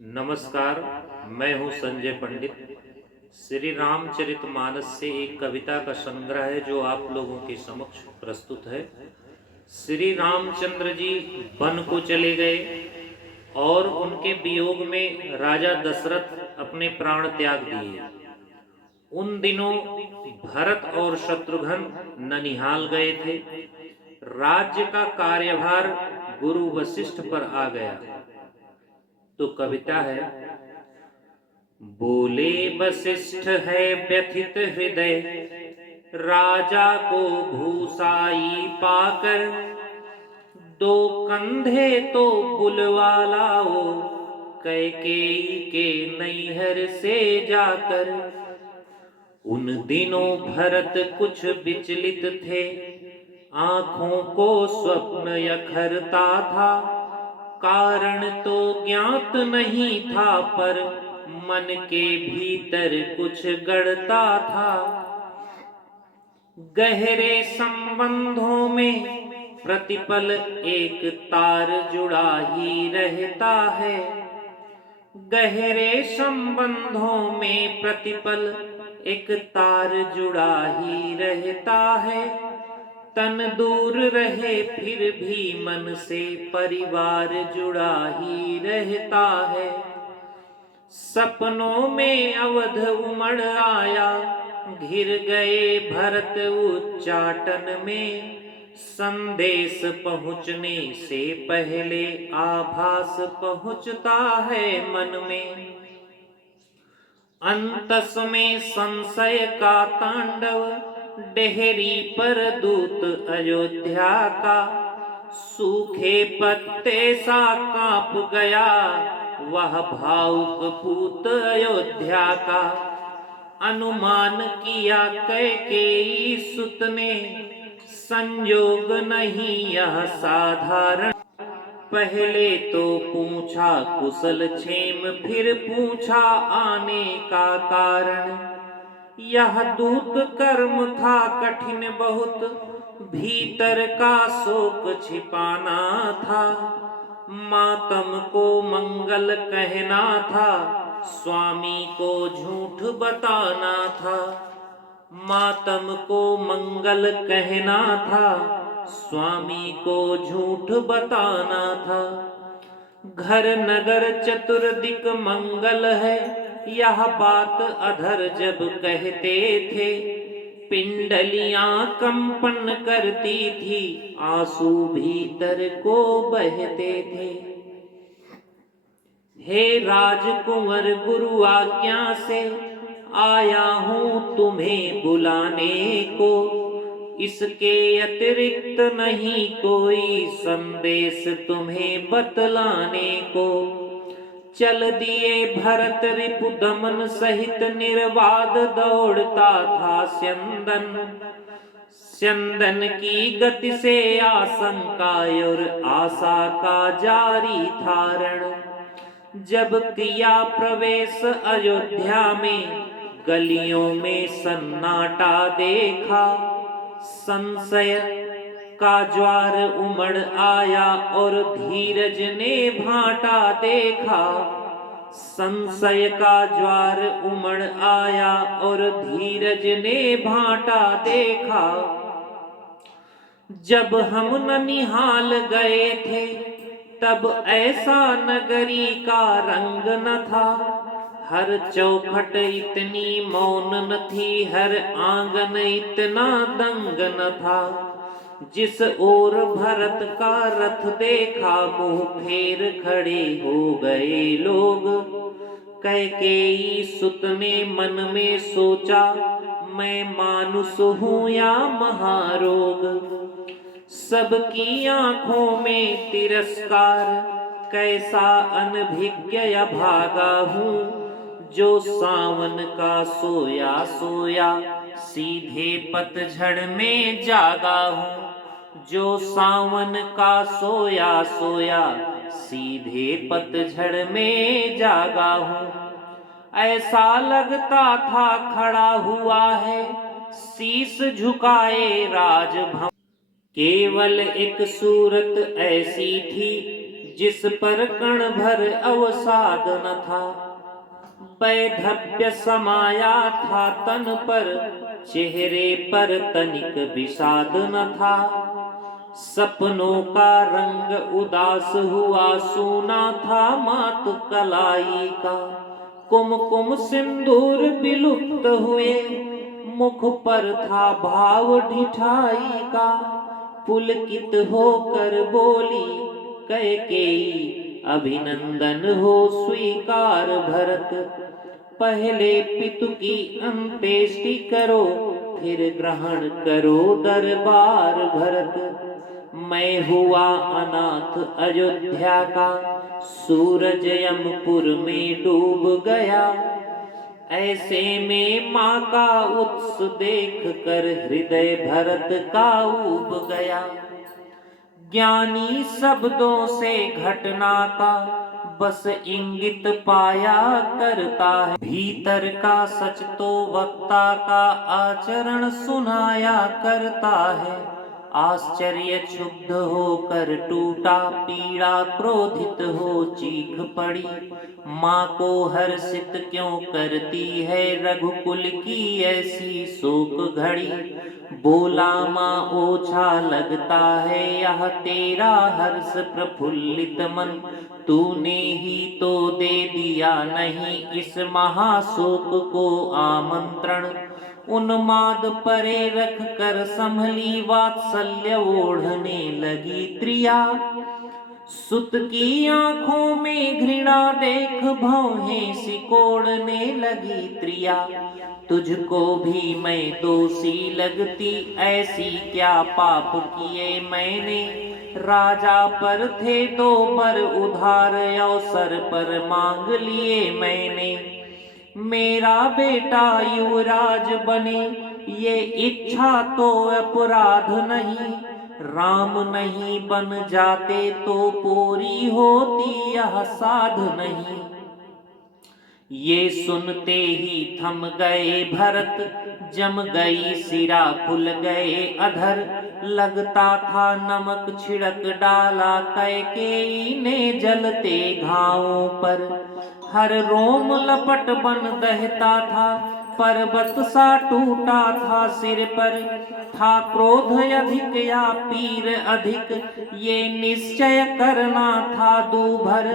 नमस्कार। मैं हूं संजय पंडित। श्री रामचरितमानस से एक कविता का संग्रह है जो आप लोगों के समक्ष प्रस्तुत है। श्री रामचंद्र जी वन को चले गए और उनके वियोग में राजा दशरथ अपने प्राण त्याग दिए। उन दिनों भरत और शत्रुघ्न ननिहाल गए थे। राज्य का कार्यभार गुरु वशिष्ठ पर आ गया। तो कविता है। बोले वशिष्ठ है व्यथित हृदय, राजा को भूसाई पाकर, दो कंधे तो बुलवा लाओ, कैकेयी के नैहर से जाकर। उन दिनों भरत कुछ विचलित थे, आंखों को स्वप्न यखरता था। कारण तो ज्ञात नहीं था, पर मन के भीतर कुछ गढ़ता था। गहरे संबंधों में प्रतिपल एक तार जुड़ा ही रहता है। गहरे संबंधों में प्रतिपल एक तार जुड़ा ही रहता है। तन दूर रहे फिर भी मन से परिवार जुड़ा ही रहता है। सपनों में अवध उमड़ आया, घिर गए भरत उच्चाटन में। संदेश पहुँचने से पहले आभास पहुँचता है मन में। अंतस में संशय का तांडव, डेहरी पर दूत अयोध्या का। सूखे पत्ते सा कांप गया, वह भावुक पूत अयोध्या का। अनुमान किया कैकेयी सुत ने, संयोग नहीं यह साधारण। पहले तो पूछा कुशल क्षेम, फिर पूछा आने का कारण। यह दूत कर्म था कठिन बहुत, भीतर का शोक छिपाना था। मातम को मंगल कहना था, स्वामी को झूठ बताना था। मातम को मंगल कहना था, स्वामी को झूठ बताना था। घर नगर चतुर्दिक मंगल है, यह बात अधर जब कहते थे। पिंडलियां कंपन करती थी, आंसू भीतर को बहते थे। हे राजकुंवर गुरु आज्ञा से, आया हूँ तुम्हें बुलाने को। इसके अतिरिक्त नहीं कोई संदेश तुम्हें बतलाने को। चल दिए भरत रिपु दमन सहित, निर्बाध दौड़ता था स्यंदन। स्यंदन की गति से आशंका और आशा का जारी धारण। जब किया प्रवेश अयोध्या में, गलियों में सन्नाटा देखा। संशय का ज्वार उमड़ आया और धीरज ने भाटा देखा। संशय का ज्वार उमड़ आया और धीरज ने भाटा देखा। जब हम ननिहाल गए थे, तब ऐसा नगरी का रंग न था। हर चौखट इतनी मौन न थी, हर आंगन इतना दंग न था। जिस ओर भरत का रथ देखा, मुंह फेर खड़े हो गए लोग। कैकेयी सुत ने मन में सोचा, मैं मानुष हूँ या महारोग। सबकी आंखों में तिरस्कार, कैसा अनभिज्ञ भागा हूँ। जो सावन का सोया सोया, सीधे पतझड़ में जागा हूँ। जो सावन का सोया सोया, सीधे पतझड़ में जागा हूँ। ऐसा लगता था खड़ा हुआ है, शीश झुकाए राजभवन। केवल एक सूरत ऐसी थी, जिस पर कण भर अवसाद न था। वैधव्य समाया था तन पर, चेहरे पर तनिक विषाद न था। सपनों का रंग उदास हुआ, सूना था मात कलाई का। कुमकुम सिंदूर विलुप्त हुए, मुख पर था भाव ढिठाई का। पुलकित होकर बोली कैकेयी, अभिनंदन हो स्वीकार भरत। पहले पितु की अंत्येष्टि करो, फिर ग्रहण करो दरबार भरत। मैं हुआ अनाथ अयोध्या का, सूरज यमपुर में डूब गया। ऐसे में माँ का उत्स देख कर हृदय भरत का ऊब गया। ज्ञानी शब्दों से घटना का बस इंगित पाया करता है। भीतर का सच तो वक्ता का आचरण सुनाया करता है। आश्चर्य क्षुब्ध होकर टूटा, पीड़ा क्रोधित हो चीख पड़ी। माँ को हर्षित क्यों करती है रघुकुल की ऐसी शोक घड़ी। बोला माँ ओछा लगता है यह तेरा हर्ष प्रफुल्लित मन। तूने ही तो दे दिया नहीं इस महाशोक को आमंत्रण। उन्माद परे रख कर संभली वात्सल्य ओढ़ने लगी त्रिया। सुत की आंखों में घृणा देख भौहें सिकोड़ने लगी त्रिया। तुझको भी मैं दोषी लगती, ऐसी क्या पाप किए मैंने। राजा पर थे दो बर उधार, अवसर पर मांग लिए मैंने। मेरा बेटा युवराज बने, ये इच्छा तो अपराध नहीं। राम नहीं बन जाते तो पूरी होती यह साध नहीं। ये सुनते ही थम गए भरत, जम गई सिरा फुल गए अधर। लगता था नमक छिड़क डाला कैकेयी ने जलते घावों पर। हर रोम लपट बन दहता था, पर्वत सा टूटा था सिर पर। था क्रोध अधिक या पीर अधिक, ये निश्चय करना था दूभर।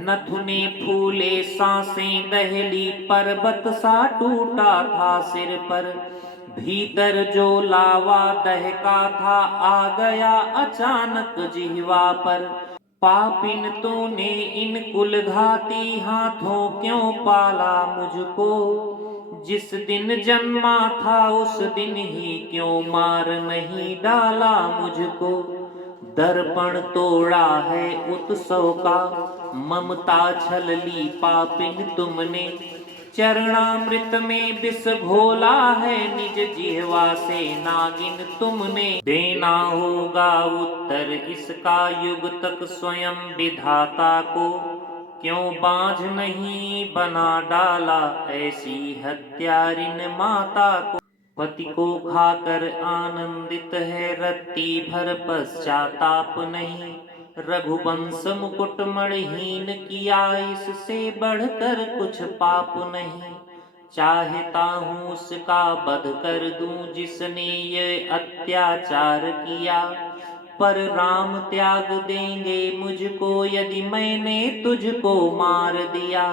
नथुने फूले सांसें दहली, पर्वत सा टूटा था सिर पर। भीतर जो लावा दहका था, आ गया अचानक जिह्वा पर। पापिन तूने इन कुलघाती हाथों क्यों पाला मुझको। जिस दिन जन्मा था उस दिन ही क्यों मार नहीं डाला मुझको। दर्पण तोड़ा है उत्सव का, ममता छल ली पापिन तुमने। चरणामृत में विष घोला है, निज जिह्वा से नागिन तुमने। देना होगा उत्तर इसका युग तक स्वयं विधाता को। क्यों बांझ नहीं बना डाला ऐसी हत्यारिन माता को। पति को खाकर आनंदित है रत्ती भर, पश्चाताप नहीं। रघुवंश मुकुट मणिहीन किया, इससे बढ़कर कुछ पाप नहीं। चाहता हूँ उसका वध कर दूं जिसने ये अत्याचार किया। पर राम त्याग देंगे मुझको यदि मैंने तुझको मार दिया।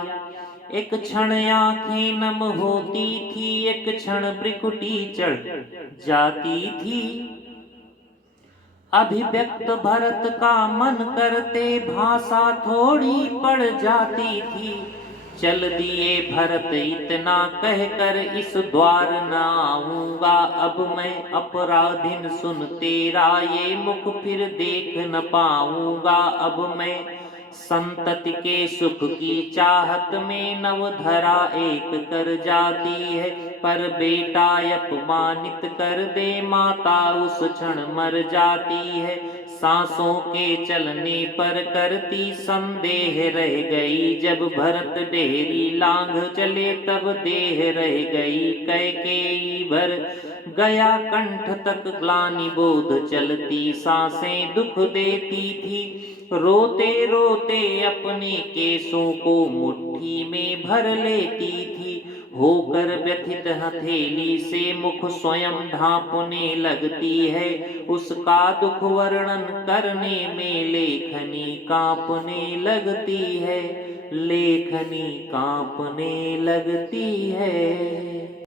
एक क्षण आंखें नम होती थी, एक क्षण भ्रिकुटी चढ़ जाती थी। अभिव्यक्त भरत का मन करते भाषा थोड़ी पड़ जाती थी। चल दिए भरत इतना कहकर इस द्वार न आऊंगा अब मैं। अपराधिन सुन तेरा ये मुख फिर देख न पाऊंगा अब मैं। संतति के सुख की चाहत में नवधरा एक कर जाती है। पर बेटा अपमानित कर दे माता उस क्षण मर जाती है। सांसों के चलने पर करती संदेह रह गई, जब भरत डेहरी लांघ चले तब देह रह गई। कैकेयी भर गया कंठ तक ग्लानि बोध, चलती सांसें दुख देती थी। रोते रोते अपने केसों को मुट्ठी में भर लेती थी। होकर व्यथित हथेली से मुख स्वयं ढांपने लगती है। उसका दुख वर्णन करने में लेखनी कांपने लगती है, लेखनी कांपने लगती है।